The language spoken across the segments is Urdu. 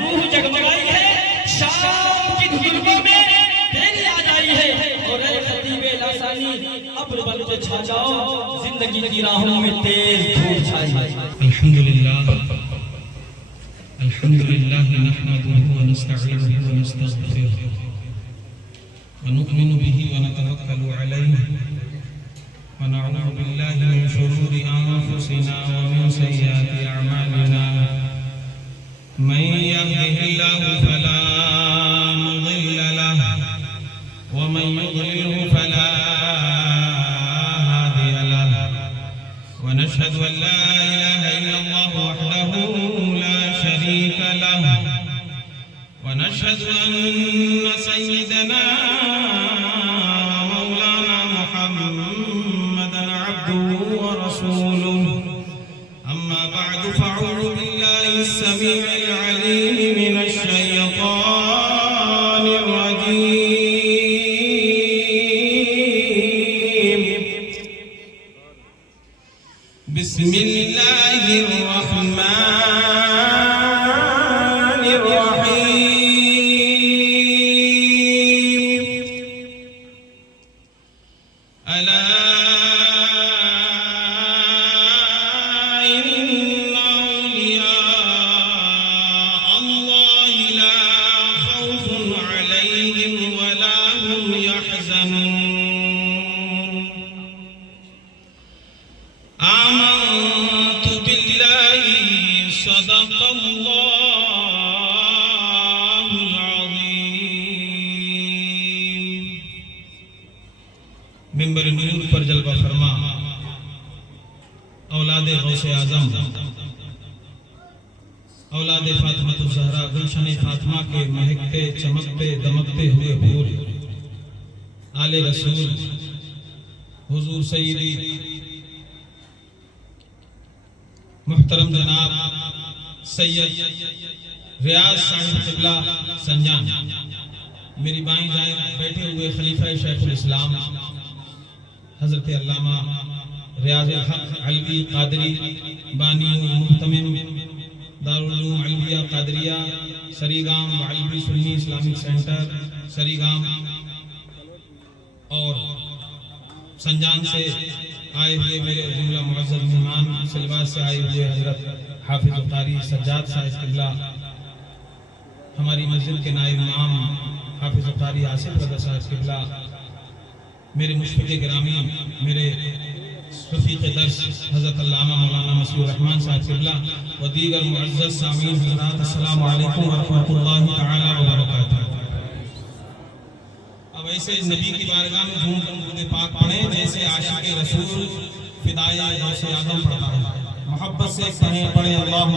روح جگمگائی ہے، شام کی دھندوں میں تیری آ جائی ہے، اور اے خطیب لاسانی ابر بن کے چھا جاؤ، زندگی کی راہوں میں تیز دھوپ چھائی۔ الحمدللہ نحمده ونستعینه ونستغفره ونؤمن به ونتوکل علیہ ونعوذ باللہ من شرور انفسنا ومن سیئات اعمالنا من يهده الله فلا مضل له ومن يضلله فلا هادي له ونشهد ان لا اله الا الله وحده لا شريك له ونشهد ان سيدنا مولانا محمدا عبده ورسوله اما بعد فاعوذ بالله السميع العليم من الشيطان الرجيم بسم الله الرحمن الرحيم ألا إن أولياء الله لا خوف عليهم ولا هم يحزنون آمنت بالله صدق الله العظيم منبر نور پر جلوہ فرما اولاد غوث اعظم اولاد فاطمہ الزہرا گلشن فاطمہ کے مہکتے چمکتے دمکتے ہوئے پھول آل رسول حضور سیدی محترم جناب سید ریاض صاحب قبلہ سنجان، میری بائیں جانب بیٹھے ہوئے خلیفہ شیخ الاسلام حضرت علامہ ریاض الحق علوی قادری بانی محتمم دارالعلوم علویہ قادریہ سریگام وعلوی سنی اسلامک سینٹر سریگام، اور سنجان سے آئے ہوئے میرے جملہ معزز مہمان، سلوات سے آئے ہوئے حضرت حافظ قاری سجاد صاحب قبلہ، ہماری مسجد کے نائب امام حافظ قاری آصف رضا صاحب قبلہ، میرے مشفق گرامی، میرے رفیق درس حضرت علامہ مولانا مسیح الرحمن صاحب قبلہ و دیگر معزز سامعین حضرات، السلام علیکم ورحمۃ اللہ تعالی وبرکاتہ۔ اب ایسے نبی کی بارگاہ میں جھوم کر درود پاک پڑھیں جیسے عاشق رسول فدائے غوث اعظم پڑھتا ہے، محبت سے کہیں پڑھیں اللہم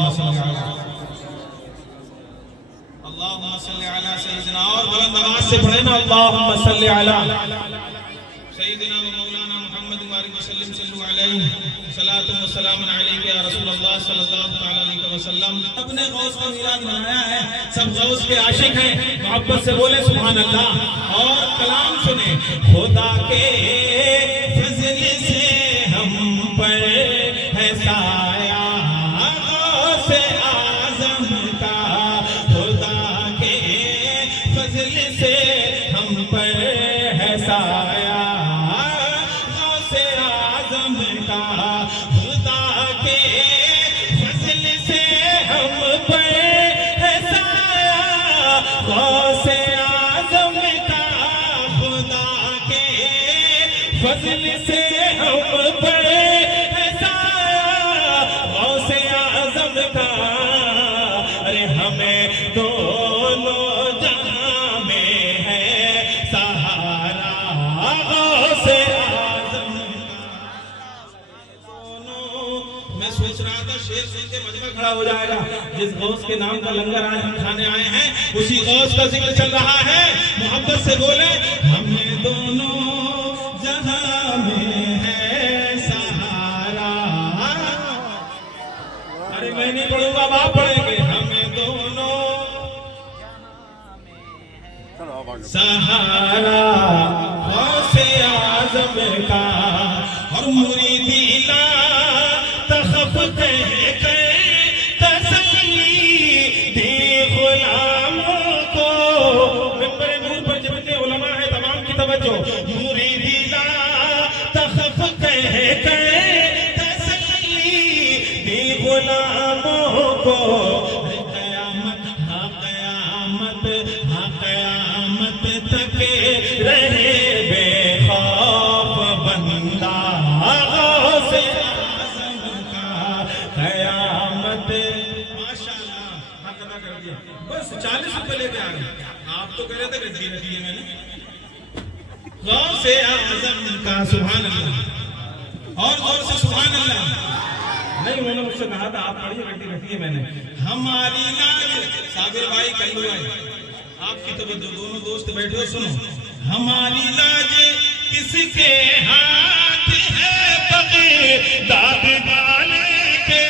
صلی علی سیدنا، اور بلند آواز سے پڑھیں نا اللہم صلی علی سیدنا و مولانا محمد وآلہ وسلم صلو علیہ صلاۃ و سلام علیہ یا رسول اللہ صلی اللہ علیہ وسلم۔ اپنے غوث کا میلاد منایا ہے، سب غوث کے عاشق ہیں، محبت سے بولے سبحان اللہ، اور کلام سنیں۔ خدا کے فضل سے ہم پر ہے سایہ غوث اعظم کا، خدا کے فضل سے ہم پر ہے سایہ غوث اعظم کا، خدا کے فضل سے ہم پر ہے سایہ غوث اعظم کا، خدا کے فضل سے ہم پر ہے سایہ غوث اعظم کا۔ ارے ہمیں دونوں جہاں میں ہے سہارا غوث اعظم کا۔ میں سوچ رہا تھا شیر سن کے مجمع کھڑا ہو جائے گا، جس غوث کے نام کا لنگر آج ہم کھانے آئے ہیں اسی غوث کا ذکر چل رہا ہے، محبت سے بولے ہمیں دونوں جہاں میں ہے سہارا۔ ارے میں نہیں پڑھوں گا، آپ پڑھیں گے، ہمیں دونوں سہارا غوث اعظم کا، اور مریدی لا تخف کہہ کر تسلی دی غلاموں کو قیامت ہاں قیامت ہاں قیامت تک رہے بے خوف بندہ غوث اعظم کا قیامت. ماشاءاللہ حق ادا کر دیا. بس 40 روپے لے کے آ گئے. آپ تو کہہ رہے تھے گڈی رکھی ہے میں نے. غوث اعظم کا سبحان اللہ اور غور سے سبحان اللہ. نہیں میں نے مجھ سے کہا تھا آپ پڑھیے گڈی رکھی ہے میں نے. ہماری لاج صابر بھائی کلو بھائی آپ کی تو دونوں دوست بیٹھے ہو سنو. ہماری لاج کس کے ہاتھ ہے بغداد والے کے.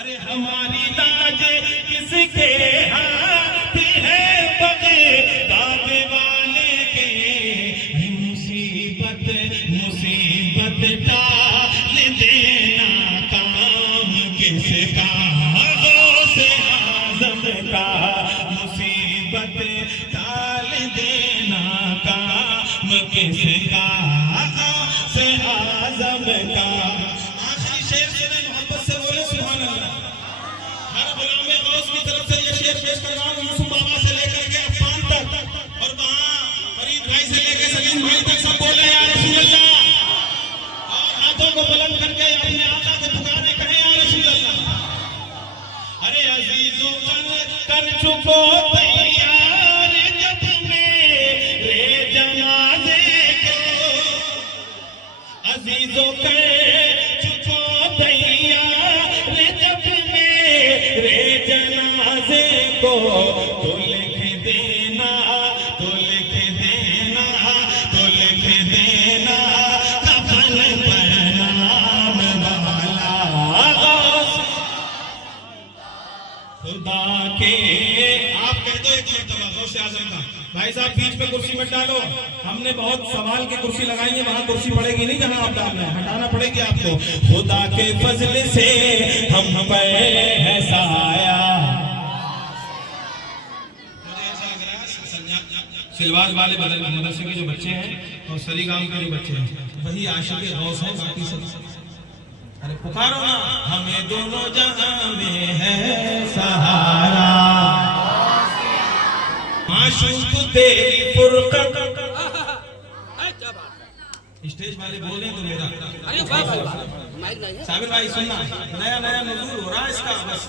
ارے ہماری لاج کس کے ہاتھ ہے بغداد والے کے. مصیبت مصیبت ٹال دینا کام کس کا غوث اعظم کا. مصیبت ٹال دینا کام کس کا غوث اعظم کا. آخری شعر سے محبت سے بولے سبحان اللہ. ہر غلام غوث کی طرف سے یہ شعر پیش کر رہا ہوں. یوسف بابا سے لے کر کے عفان تک اور وہاں فرید بھائی سے لے کے سلیم بھائی تک سب بولے یا رسول اللہ. اور ہاتھوں کو بلند کر کے اپنے آقا کو پکارے کہیں یا رسول اللہ. ارے عزیزوں کر چکو تیار جب میرے جنازے کو. عزیزوں کر چکو تیار جب میرے جنازے کو. تو لکھ دینا تو لکھ دینا تو لکھ دینا کفن پر نام والا غوث خدا کے. آپ کہہ دو ایک مرتبہ غوث اعظم کا. بھائی صاحب بیچ میں کرسی مت ڈالو. ہم نے بہت سوال کی کرسی لگائی ہے وہاں کرسی پڑے گی نہیں جہاں آپ ڈالنا ہے ہٹانا پڑے گی آپ کو. خدا کے فضل سے ہم پہ ہے سایہ. سلواز والے مدرسے کے جو بچے ہیں اور سری گام کے جو بچے ہیں وہی عاشق غوث ہیں. باقی سب ارے پکارو نا. ہمیں دونوں جہاں میں ہے سہارا معشوق تیری فرقت. اسٹیج والے بول رہے ہیں تو میرا صابر بھائی سننا نیا نیا نزول ہو رہا ہے اس کا. بس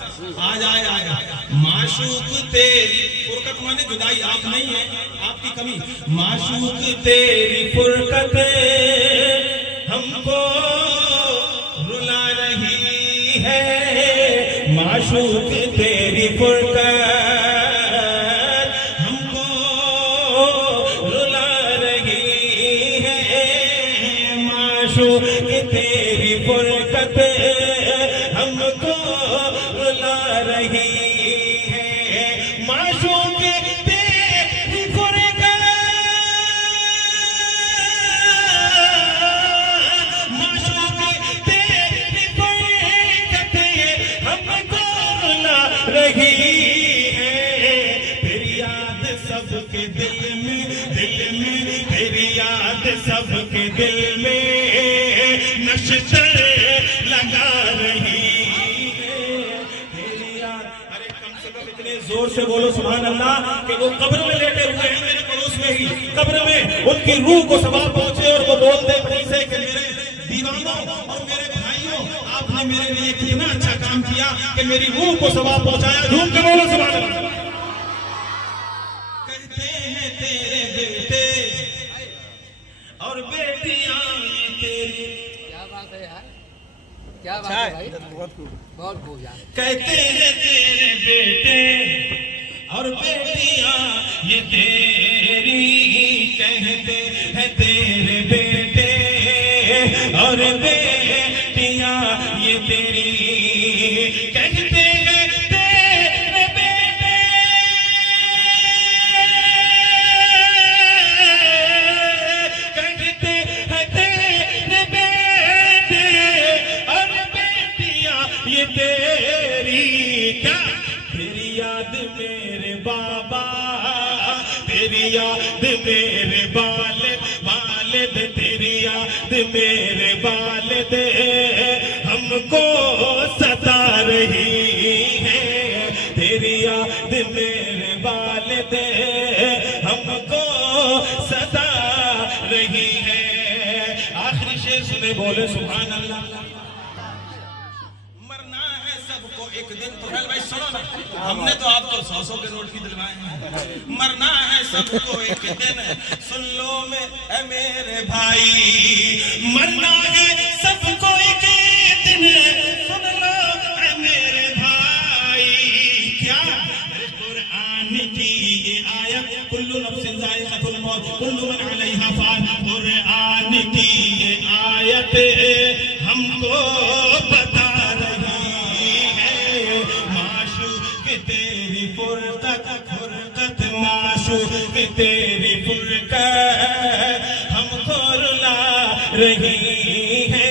آج آئے معشوق تیری فرقت مانے جدائی. آپ نہیں ہیں آپ کی کمی. معشوق تیری فرقت ہم کو رلا رہی ہے. معشوق تیری فرقت ہم کو رلا رہی ہے. معشوق تیری فرقت ہم کو رلا رہی ہے. معشوق تیری فرقت معشوق تیری فرقت ہم کو رلا رہی ہے. تیری یاد سب کے دل میں تیری یاد سب کے دل میں نشتر لگا رہی ہے. تیری یاد. ارے کم سے کم اتنے زور سے بولو سبحان اللہ کہ وہ قبر میں لیٹے ہوئے ہیں میرے پڑوس میں ہی. قبر میں ان کی روح کو ثواب پہنچے اور وہ بولتے اپنی سے کہ میرے دیوانوں اور میرے بھائیوں آپ نے میرے لیے کتنا اچھا کام کیا کہ میری روح کو ثواب پہنچایا. جھوم کے بولو سبحان اللہ. کہتے ہیں تیرے بیٹے اور بیٹیاں تیری. کیا بات ہے یار, کیا بات ہے بھائی, بہت خوب یار. کہتے ہیں تیرے بیٹے اور بیٹیاں یہ تیری. کہتے ہیں تیرے بیٹے اور بیٹیاں یہ تیری. کہتے ہیں تیرے بیٹے کہتے ہیں تیرے بیٹے اور بیٹیاں یہ تیری. کیا تیری یاد میرے بابا تیری یاد میرے والد تیری یاد میرے والد ہم کو ستا رہی ہے تیری یاد میرے والد ہم کو ستا رہی ہے. آخری شعر سنے بولے سبحان اللہ. مرنا ہے سب کو ایک دن. تو بھائی سنو نا, ہم نے تو آپ کو 100 کے نوٹ بھی دلوائے ہیں. مرنا ہے سب کو ایک دن, سن لو میں اے میرے بھائی. مرنا ہے سب کو ایک دن سن لو اے میرے بھائی. کیا قرآن کی یہ آیت کل نفس ذائقۃ الموت کل من علیہا فان. قرآن کی یہ آیت ہم کو بتا رہی ہے معشوق تیری فرقت فرقت معشوق تیری فرقت ہم کو رلا رہی ہے.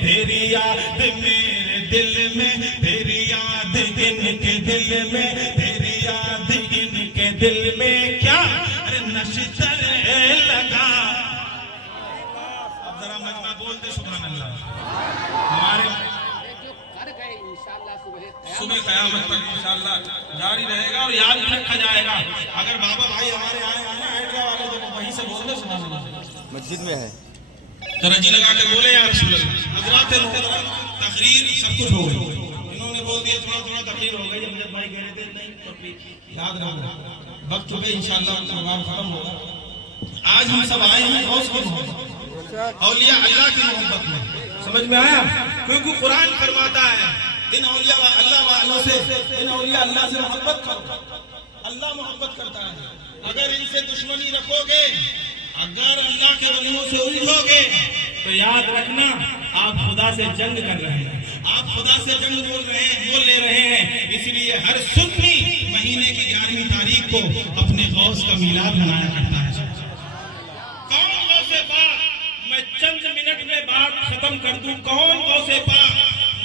تیری یاد میرے دل میں تیری یاد ان کے دل میں تیری یاد ان کے دل میں کیا نشتر لگا. اب ذرا مجمع بولتے سبحان اللہ. ہمارے جو کر گئے انشاءاللہ صبح قیامت تک انشاءاللہ جاری رہے گا اور یاد بھی رکھا جائے گا. اگر بابا بھائی ہمارے آئے ہیں نا ایڈگا والے تو وہیں سے بول دے سبحان اللہ. مسجد میں ہے. ذرا جی لگا کے بولے یا رسول اللہ. حضرات محترم تقریر سب کچھ ہو گئی. انہوں نے بول دیا تھوڑا تھوڑا تقریر ہو گئی. جب بھائی کہہ رہے تھے نہیں تو یاد رکھو وقت چکے انشاءاللہ پروگرام ختم ہوگا. آج ہم سب آئے ہیں غوث کی محبت اولیاء اللہ کی محبت میں. سمجھ میں آیا؟ کیونکہ قرآن فرماتا ہے ان اولیاء اللہ والوں سے ان اولیاء اللہ سے محبت کرو. اللہ محبت کرتا ہے. اگر ان سے دشمنی رکھو گے, اگر اللہ کے ولیوں سے الجھو گے تو یاد رکھنا آپ خدا سے جنگ کر رہے ہیں. آپ خدا سے جنگ بول لے رہے ہیں. اس لیے ہر سنی مہینے کی 11ویں تاریخ کو اپنے غوث کا میلاد منایا کرتا ہے. کون غوث پاک؟ میں چند منٹ میں بات ختم کر دوں. کون غوث پاک؟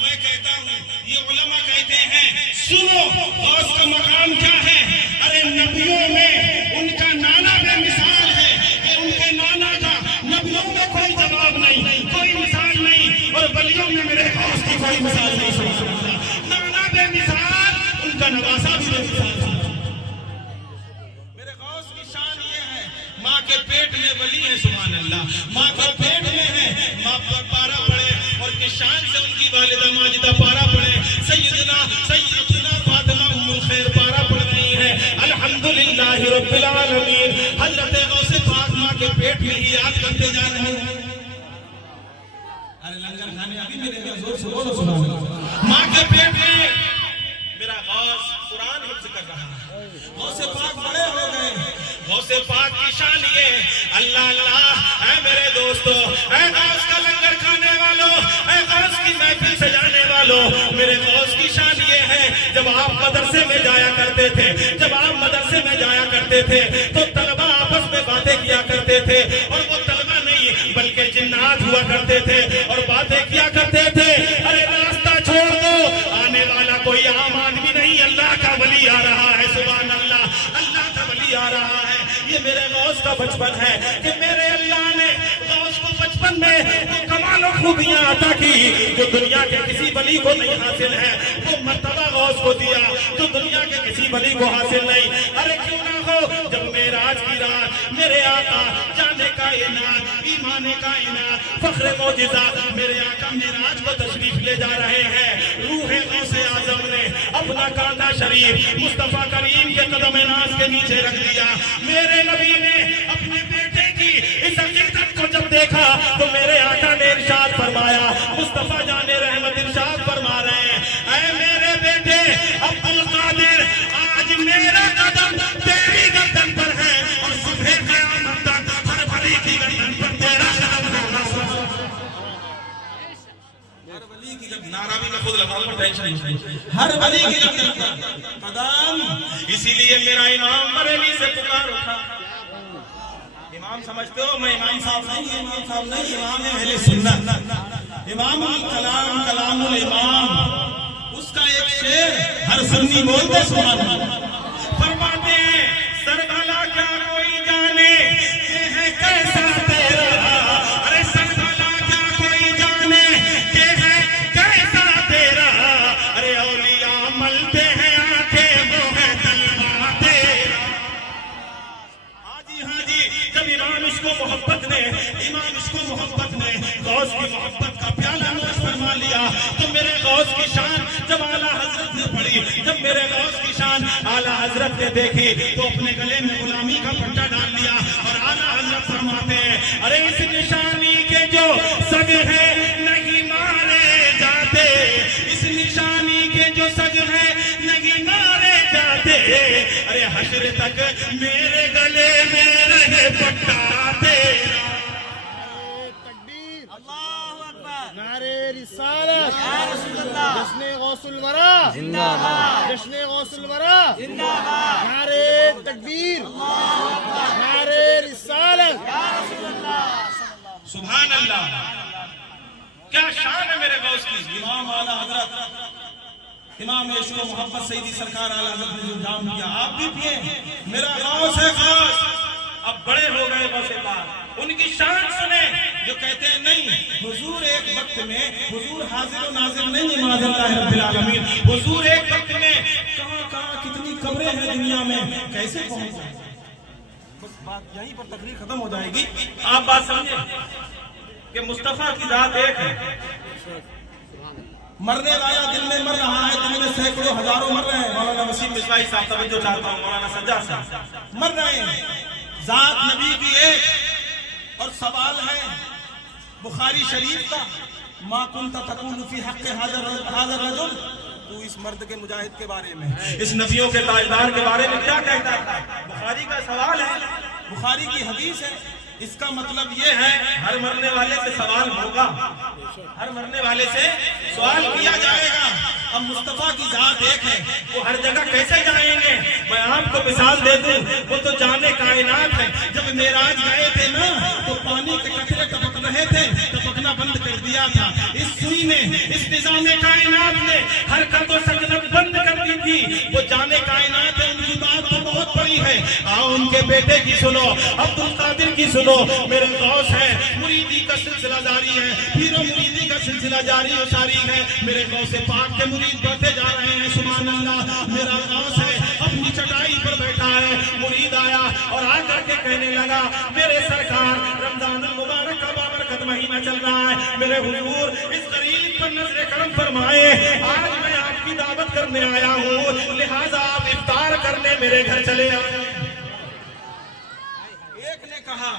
میں کہتا ہوں یہ علماء کہتے ہیں سنو غوث کا مقام کیا ہے. ارے نبیوں میں ان کا نانا بے مثال ہے. ان کے نانا کا نبیوں میں کوئی جواب نہیں, کوئی مثال نہیں, اور ولیوں میں میرے غوث کی کوئی مثال نہیں. نانا بے مثال, ان کا نواسا بھی بے مثال. میرے غوث کی شان یہ ہے ماں کے پیٹ میں ولی ہے سبحان اللہ. ماں کے پیٹ میں ہے, ماں پر پارا پڑے اور کشان سے ان کی والدہ ماجدہ پارا پڑے. سیدنا فاطمہ ام الخیر پارا پڑ رہی ہے. الحمدللہ رب العالمین. حضرت غوث پاک ماں کے پیٹ میں ہی یاد کرتے جا رہے ہیں. ارے لنگر کھانے ابھی میرے گھر زور سے بولو سبحان اللہ. ماں کے پیٹ میں میرا غوث قرآن حفظ کر رہا ہے. غوث پاک بڑے ہو گئے. غوث پاک کی شان یہ اللہ اللہ. اے میرے دوستو, اے غوث کا لنگر کھانے والوں, اے غوث کی محفل سجانے والوں, میرے غوث کی شان یہ ہے جب آپ مدرسے میں جایا کرتے تھے, جب آپ مدرسے میں جایا کرتے تھے تو طلبہ آپس میں باتیں کیا کرتے تھے, اور وہ طلبہ نہیں بلکہ جنات ہوا کرتے تھے اور باتیں کیا کرتے تھے. ارے راستہ چھوڑ دو, آنے والا کوئی عام آدمی نہیں, اللہ کا ولی آ رہا ہے سبحان اللہ. اللہ کا ولی آ رہا ہے. یہ میرے غوث کا بچپن ہے کہ میرے اللہ نے غوث کو بچپن میں وہ کمال و خوبیاں عطا کی جو دنیا کے کسی ولی کو نہیں حاصل ہے. وہ مرتبہ غوث کو دیا جو دنیا کے کسی ولی کو حاصل نہیں. ارے کیوں نہ ہو, جب معراج کی رات میرے آقا جانے کائنات ایمان کائنات فخر معجزہ میرے آقا معراج کو تشریف لے جا رہے ہیں. روح غوث اعظم نے اپنا کانٹا شریف مصطفیٰ کریم کے قدم ناز کے نیچے رکھ دیا. میرے نبی نے اپنے بیٹے کی اس حقیقت کو جب دیکھا تو میرے آقا نے ارشاد فرمایا, مصطفیٰ جان رحمت ارشاد فرما رہے ہیں, اے میرے بیٹے عبد القادر, آج میرا قدم تیری گردن پر ہے اور صبح قیامت تک ہر ولی کی گردن پر تیرا قدم ہوگا. ہر ولی کی گردن, نعرہ بھی میں خود لگاؤں پر ٹینشن نہیں, ہر ولی کی گردن پر قدم. اسی لیے میرا امام بریلی سے پکار اٹھا. امام سمجھتے ہو میں امام صاحب نہیں, امام صاحب نہیں, امام اہل سنت, امام الکلام, کلام الامام. اس کا ایک شعر ہر سنی بولتے سبحان اللہ. فرماتے ہیں سربلا کیا کوئی جانے یہ ہے کیسا تیرا. ارے سربلا کیا کوئی جانے یہ ہے کیسا تو میرے غوث کی شان جب اعلیٰ حضرت نے پڑھی، جب میرے غوث کی شان اعلیٰ حضرت نے دیکھی تو اپنے گلے میں غلامی کا پٹا ڈال دیا اور اعلیٰ حضرت فرماتے ہیں ارے اس نشانی کے جو سگ ہیں نہیں مارے جاتے، اس نشانی کے جو سگ ہیں نہیں مارے جاتے، ارے حشر تک میرے گلے میں رہے پٹا تیرا۔ نعرے رسالت، جشن غوث الورا زندہ باد، جشن غوث الورا زندہ باد، نعرے تکبیر، نعرے رسالت۔ سبحان اللہ، کیا شان ہے میرے غوث کی۔ امام اعلیٰ حضرت امام عشق و محبت سیدی سرکار اعلیٰ حضرت نے جو جام دیا آپ بھی پیے، میرا غوث ہے خاص۔ اب بڑے ہو گئے غوث پاک، ان کی شان سنیں جو کہتے ہیں نہیں حضور ایک وقت میں، حضور حاضر و ناظر نہیں ہے معاذ اللہ رب العالمین، حضور ایک وقت میں کہاں کہاں کتنی قبریں ہیں دنیا میں، کیسے پہنچ جائیں؟ بس بات یہیں پر تقریر ختم ہو جائے گی۔ آپ بات سمجھیں کہ مصطفیٰ کی ذات ایک ہے، مرنے والا دل میں مر رہا ہے، دل میں سینکڑوں ہزاروں مر رہے ہیں۔ مولانا وسیم مصباحی صاحب توجہ چاہتا ہوں، مولانا سجاد صاحب مر رہے ہیں، ذات نبی کی ایک، اور سوال ہے بخاری شریف کا، ما کنت تقول فی حق هذا الرجل، تو اس مرد کے مجاہد کے بارے میں، اس نبیوں کے تاجدار کے بارے میں کیا کہتا ہے؟ بخاری کا سوال ہے، بخاری کی حدیث ہے۔ اس کا مطلب یہ ہے ہر مرنے والے سے سوال ہوگا، ہر مرنے والے سے سوال کیا جائے گا۔ اب مصطفیٰ کی ذات ایک ہے، وہ ہر جگہ کیسے جائیں گے؟ میں آپ کو مثال دے دوں، وہ تو جانے کائنات ہے۔ جب معراج گئے تھے نا تو پانی کے قطرے ٹپک رہے تھے، ٹپکنا بند کر دیا تھا۔ اس سوئی نے، اس نظام کائنات نے حرکت و سکنت بند کر دی تھی۔ وہ جانے کائنات ہے، ان کی بات تو بہت بڑی ہے۔ آؤ ان کے بیٹے کی سنو، عبد القادر کی سنو۔ میرے غوث ہے، مریدی کا سلسلہ جاری ہے، پیر و مریدی کا سلسلہ جاری و ساری ہے۔ میرے غوث پاک کے مرید بڑھتے جا رہے ہیں، سبحان اللہ۔ میرا غوث ہے، اپنی چٹائی پر بیٹھا ہے، مرید آیا اور آ کر کے کہنے لگا میرے سرکار رمضان المبارک کا بابرکت مہینہ چل رہا ہے، میرے حضور اس غریب پر نظر کرم فرمائے، آج میں آپ کی دعوت کرنے آیا ہوں، لہٰذا آپ افطار کرنے میرے گھر چلے آئے۔ ایک نے کہا،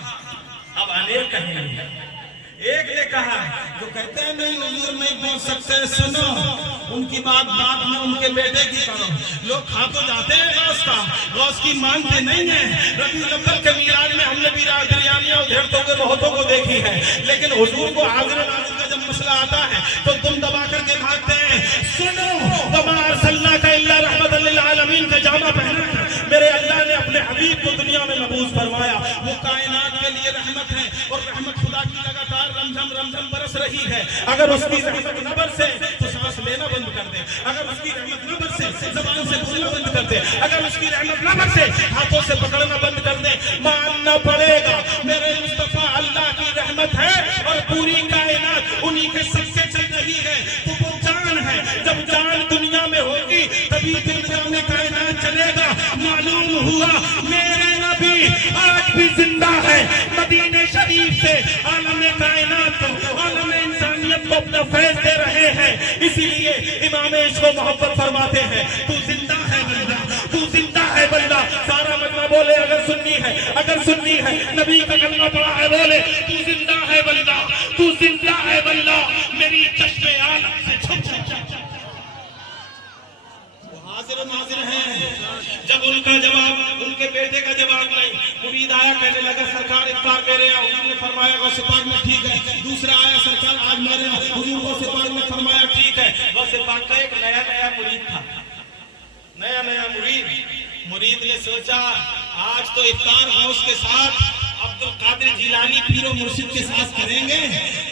اب انیک کہیں گے، ایک نے کہا جو کہتے ہیں نہیں حضور نہیں پہنچ سکتے، سنو ان کی بات میں ان کے بیٹے کی کرو۔ لوگ کھا تو جاتے ہیں غوث کا، غوث کی مانتے نہیں ہیں۔ ربیع الاول کے میلاد میں ہم نے بریانیاں ادھیڑتوں کے بہتوں کو دیکھی ہے، لیکن حضور کو حاضر ناظر کا جب مسئلہ آتا ہے تو تم دبا کر کے بھاگتے ہیں۔ سنو وما ارسلناک الا رحمۃ للعالمین کا جامہ پہنا کر میرے اللہ نے اپنے حبیب کو دنیا میں مبعوث فرمایا۔ وہ کائنات کے لیے رحمت ہے، اور رحمت خدا کی لگاتار رمجم برس رہی ہے۔ اگر اس کی رحمت نہ برسے تو سانس لینا بند کر دے، اگر اس کی رحمت نہ برسے زبان سے بولنا بند کر دے، اگر اس کی رحمت نہ برسے ہاتھوں سے پکڑنا بند کر دے۔ ماننا پڑے گا میرے مصطفیٰ اللہ کی رحمت ہے، اور پوری کائنات انہی کے صدقے چل رہی ہے۔ تو وہ جان ہے، جب جان دنیا میں ہوگی تبھی دنیا میں کائنات چلے گا۔ معلوم ہوا میرے نبی آج بھی زندہ ہے، مدینہ شریف سے عالم کائنات کو، عالم انسانیت کو اپنا فیض دے رہے ہیں۔ اسی لیے امام عشق و محبت فرماتے ہیں تو زندہ ہے بندہ، تو زندہ ہے بندہ۔ سارا مجمع بولے اگر سنی ہے، اگر سنی ہے، نبی کا کلمہ پڑا ہے بولے تو زندہ ہے بندہ، تو زندہ ہے بندہ۔ میری چشم عالم سے چھپ حاضر و ناظر ہیں۔ جب ان کا جواب، ان کے بیٹے کا جواب نہیں، مرید آیا کہنے لگا سرکار افطار میرے یہاں، حضور نے فرمایا غوث پاک میں ٹھیک ہے۔ دوسرا آیا سرکار آج میرے یہاں، حضور غوث پاک نے فرمایا ٹھیک ہے۔ غوث پاک کا ایک نیا مرید تھا، نیا مرید نے سوچا آج تو افطار غوث کے ساتھ عبد القادر جیلانی پیر و مرشد کے ساتھ کریں گے،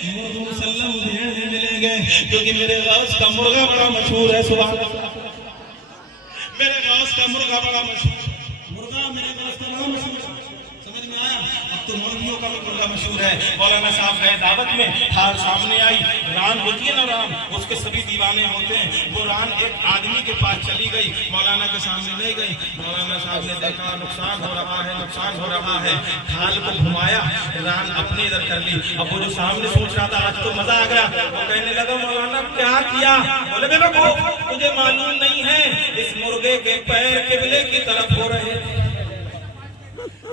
مرد مسلم نہیں ملیں گے، کیونکہ میرے غوث کا مرغہ بڑا مشہور ہے۔ سبحان اللہ، میرے غوث کا مرغہ بڑا مشہور، مرغہ میرے غوث کا بڑا مشہور، سمجھ میں آیا؟ اب تو مولویوں کا بھی مردہ مشہور ہے. مولانا صاحب گئے دعوت میں, حال سامنے آئی, ران ہوتی ہے نا ران, اس کے سبھی دیوانے ہوتے ہیں, وہ ران ایک آدمی کے پاس چلی گئی, مولانا کے سامنے نہیں گئی. مولانا صاحب نے دیکھا نقصان ہو رہا ہے, نقصان ہو رہا ہے, ڈھال کو گھمایا, ران اپنے ادھر کر لی. اب وہ جو سامنے سوچ رہا تھا آج تو مزہ آ گیا, وہ کہنے لگا مولانا کیا کیا؟ بولے بے وقوف, تجھے معلوم نہیں ہے اس مرغے کے پیر قبلے کی طرف ہو رہے ہیں,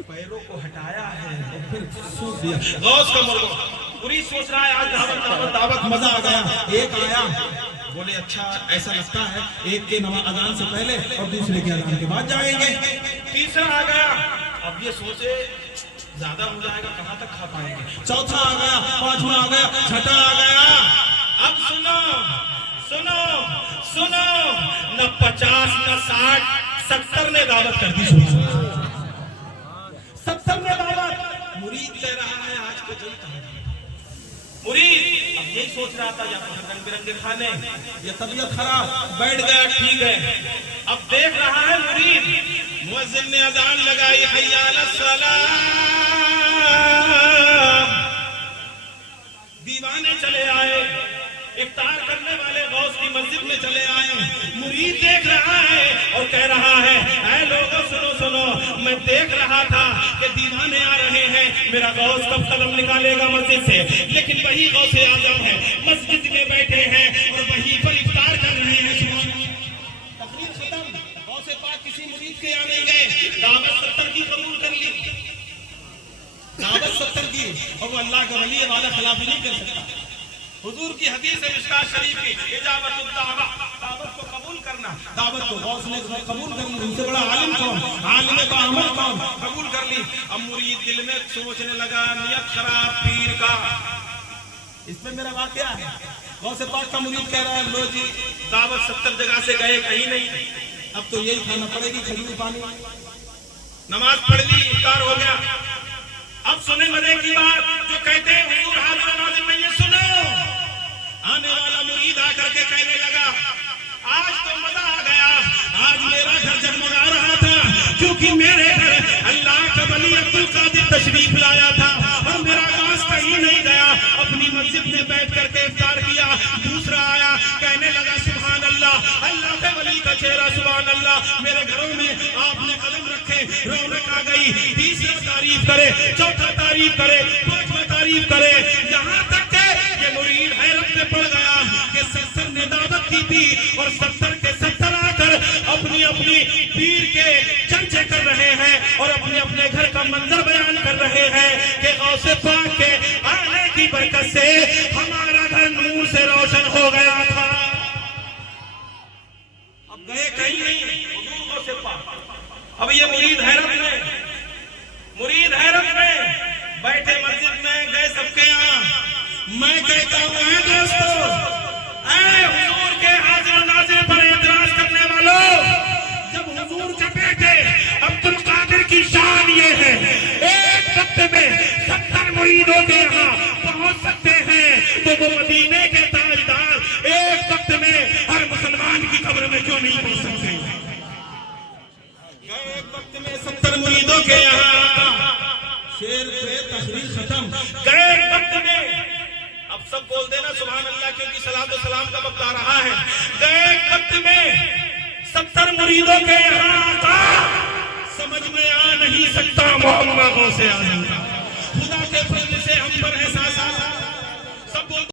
پیروں کو ہٹایا ہے اور پھر سوٹ دیا. غوث کا مرغا پوری سوچ رہا ہے آج دعوت دعوت دعوت, مزہ آ گیا. ایک آیا, بولے اچھا ایسا لگتا ہے ایک کے نماز اذان سے پہلے اور دوسرے کے اذان کے بعد جائیں گے. تیسرا آ گیا, اب یہ سوچے زیادہ ہو جائے گا, کہاں تک کھا پائیں گے. چوتھا آ گیا, پانچواں آ گیا, چھٹا آ گیا. اب سنو سنو سنو, نہ 50 نہ 60, 70 نے دعوت کر دی. 70 نے دعوت. مرید کہہ رہا ہے آج تو جلتا ہے. مرید اب یہی سوچ رہا تھا, یا رنگ برنگے کھانے, یا طبیعت خراب, بیٹھ گیا ٹھیک ہے. اب دیکھ رہا ہے مرید, مؤذن نے اذان لگائی, حی علی الصلاۃ, دیوانے چلے آئے, افطار کرنے والے غوث کی مسجد میں چلے آئے. مرید دیکھ رہا ہے اور کہہ رہا ہے اے لوگوں سنو سنو, میں دیکھ رہا تھا کہ دیوانے آ رہے ہیں, میرا غوث کب قدم نکالے گا مسجد سے, لیکن وہی غوث اعظم ہے, مسجد میں بیٹھے ہیں اور وہی پر افطار کر رہے ہیں. تقریر ختم, غوث پاک کسی مرید کے یہاں نہیں گئے, دعوت 70 کی قبول کر لی, دعوت 70 کی, اور وہ اللہ کا ولی ہے, وعدہ خلافی نہیں کر سکتا. حضور کی حدیث ہے مشکاۃ شریف کی, اجابت الدعوہ, دعوت کو قبول کرنا. دعوت کو غوث نے قبول کر لی, ان سے بڑا عالم کون, عالم باعمل کون, قبول کر لی. اب مرید دل میں سوچنے لگا نیت خراب پیر کا, اس میں میرا واقعہ ہے. غوث پاک کا مرید کہہ رہا ہے لو جی دعوت 70 جگہ سے گئے کہیں نہیں, اب تو یہی کھانا پڑے گی, کھجور پانی. نماز پڑھ لی, افطار ہو گیا. اب سنیں مزے کی بات, جو کہتے ہیں حضور حاضر ناظر میں یہ سنو, آنے والا مرید آ کر کے کہنے لگا آج تو مزہ آ گیا, آج میرا گھر جگمگا رہا تھا کیونکہ میرے گھر اللہ کا ولی عبد القادر تشریف لایا تھا, اور میرا غوث کہیں نہیں گیا, اپنی مسجد میں بیٹھ کر کے افطار کیا. دوسرا آیا, کہنے لگا سبحان اللہ, اللہ کے ولی کا چہرہ سبحان اللہ, میرے گھروں میں آپ نے قدم رکھے, رونق آ گئی. تیسرا تعریف کرے, چوتھا تعریف کرے, پانچواں تعریف کرے, یہاں تک کہ یہ مرید حیرت میں پڑ گیا کہ 70 نے دعوت کی تھی اور 70 کے 70 آ کر اپنی اپنی پیر کے چرچے کر رہے ہیں اور اپنے اپنے گھر کا منظر بیان کر رہے ہیں کہ غوث پاک کے آنے کی برکت سے ہمارا گھر نور سے روشن ہو گیا تھا. اب گئے کہیں نہیں, حضور غوث پاک. اب یہ مرید حیرت میں, مرید حیرت میں بیٹھے مسجد میں, گئے سب کے یہاں. میں کہتا ہوں اے دوستو, اے حضور کے حاضر ناظر پر اعتراض کرنے والوں, جب حضور کے بیٹے عبد القادر کی شان یہ ہے ایک وقت میں 70 مریدوں کے یہاں پہنچ سکتے ہیں, تو وہ مدینے کے تاجدار ایک وقت میں ہر مسلمان کی قبر میں کیوں نہیں پہنچ سکتے؟ ایک وقت میں 70 مریدوں کے یہاں, شیر پہ تقریر ختم. گئے ایک وقت میں, اب سب بول دینا سبحان اللہ کیونکہ صلاۃ و سلام کا وقت آ رہا ہے. گئے ایک وقت میں 70 مریدوں کے یہاں آقا, سمجھ میں آ نہیں سکتا محمد غوث اعظم کا. خدا